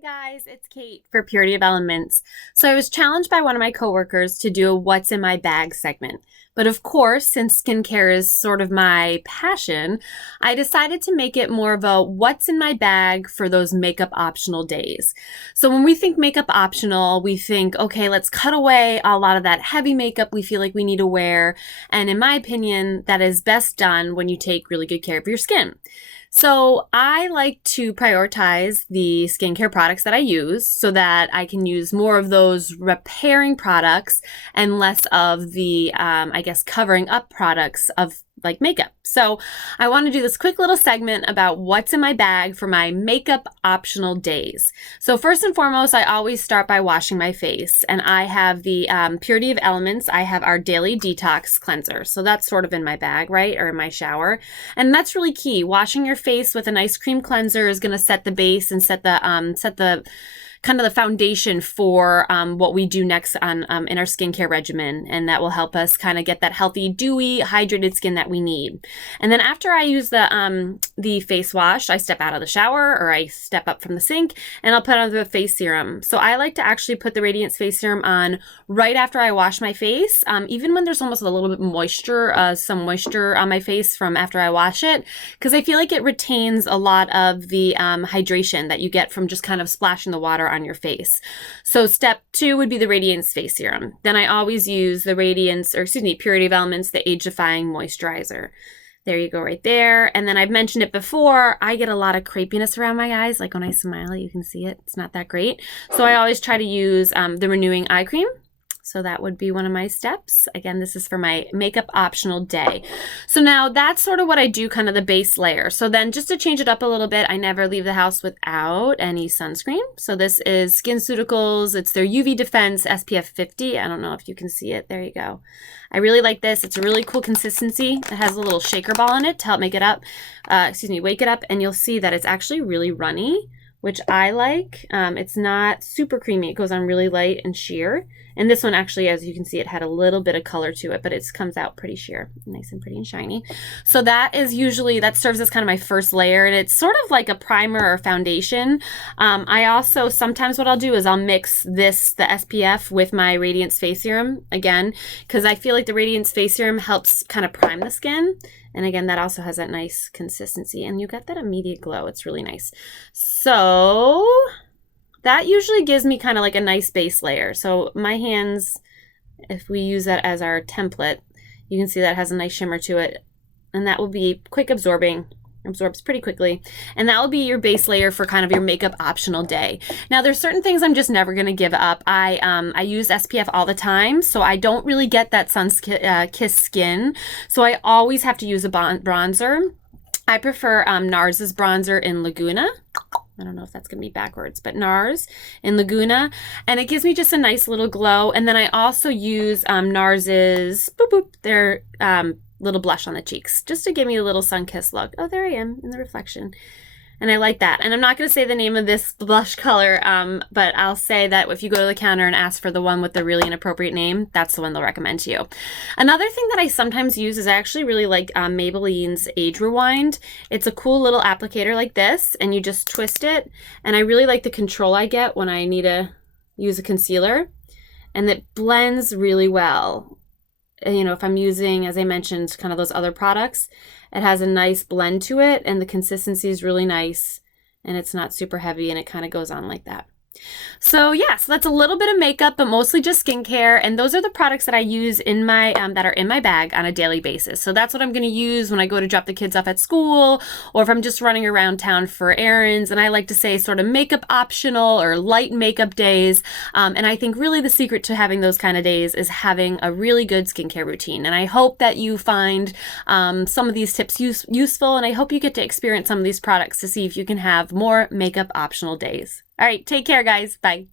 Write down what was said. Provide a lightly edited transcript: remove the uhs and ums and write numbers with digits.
Hi guys, it's Kate for Purity of Elements. So I was challenged by one of my coworkers to do a what's in my bag segment. But of course, since skincare is sort of my passion, I decided to make it more of a what's in my bag for those makeup optional days. So when we think makeup optional, we think, okay, let's cut away a lot of that heavy makeup we feel like we need to wear. And in my opinion, that is best done when you take really good care of your skin. So I like to prioritize the skincare products that I use so that I can use more of those repairing products and less of the, I guess, covering up products of like makeup. So I want to do this quick little segment about what's in my bag for my makeup optional days. So first and foremost, I always start by washing my face, and I have the Purity of Elements. I have our daily detox cleanser. So that's sort of in my bag, right? Or in my shower. And that's really key. Washing your face with a nice cream cleanser is going to set the base and set the kind of the foundation for what we do next on in our skincare regimen, and that will help us kind of get that healthy, dewy, hydrated skin that we need. And then after I use the face wash, I step out of the shower or I step up from the sink and I'll put on the face serum. So I like to actually put the Radiance face serum on right after I wash my face, even when there's almost a little bit moisture, some moisture on my face from after I wash it, because I feel like it retains a lot of the hydration that you get from just kind of splashing the water on your face. So step 2 would be the Radiance face serum. Then I always use the Purity of Elements, the age-defying moisturizer. There you go right there. And then I've mentioned it before, I get a lot of crepiness around my eyes. Like when I smile, you can see it. It's not that great. So I always try to use the Renewing Eye Cream. So that would be one of my steps. Again, this is for my makeup optional day. So now that's sort of what I do, kind of the base layer. So then just to change it up a little bit, I never leave the house without any sunscreen. So this is SkinCeuticals. It's their UV Defense SPF 50. I don't know if you can see it. There you go. I really like this. It's a really cool consistency. It has a little shaker ball in it to help make it up, wake it up. And you'll see that it's actually really runny, which I like. It's not super creamy. It goes on really light and sheer. And this one actually, as you can see, it had a little bit of color to it, but it comes out pretty sheer, nice and pretty and shiny. So that serves as kind of my first layer, and it's sort of like a primer or foundation. I also, sometimes what I'll do is I'll mix the SPF with my Radiance face serum, again, because I feel like the Radiance face serum helps kind of prime the skin. And again, that also has that nice consistency, and you get that immediate glow. It's really nice. So that usually gives me kind of like a nice base layer. So my hands, if we use that as our template, you can see that has a nice shimmer to it. And that will be quick absorbing. Absorbs pretty quickly. And that will be your base layer for kind of your makeup optional day. Now there's certain things I'm just never going to give up. I use SPF all the time, so I don't really get that sun-kissed skin. So I always have to use a bronzer. I prefer NARS's bronzer in Laguna. I don't know if that's going to be backwards, but NARS in Laguna. And it gives me just a nice little glow. And then I also use NARS's, their little blush on the cheeks, just to give me a little sun-kissed look. Oh, there I am in the reflection. And I like that. And I'm not going to say the name of this blush color, but I'll say that if you go to the counter and ask for the one with the really inappropriate name, that's the one they'll recommend to you. Another thing that I sometimes use is I actually really like Maybelline's Age Rewind. It's a cool little applicator like this, and you just twist it. And I really like the control I get when I need to use a concealer. And it blends really well. You know, if I'm using, as I mentioned, kind of those other products, it has a nice blend to it, and the consistency is really nice, and it's not super heavy, and it kind of goes on like that. So yeah, so that's a little bit of makeup, but mostly just skincare. And those are the products that I use in my, that are in my bag on a daily basis. So that's what I'm going to use when I go to drop the kids off at school, or if I'm just running around town for errands. And I like to say sort of makeup optional or light makeup days. And I think really the secret to having those kind of days is having a really good skincare routine. And I hope that you find some of these tips useful, and I hope you get to experience some of these products to see if you can have more makeup optional days. All right, take care, guys. Bye.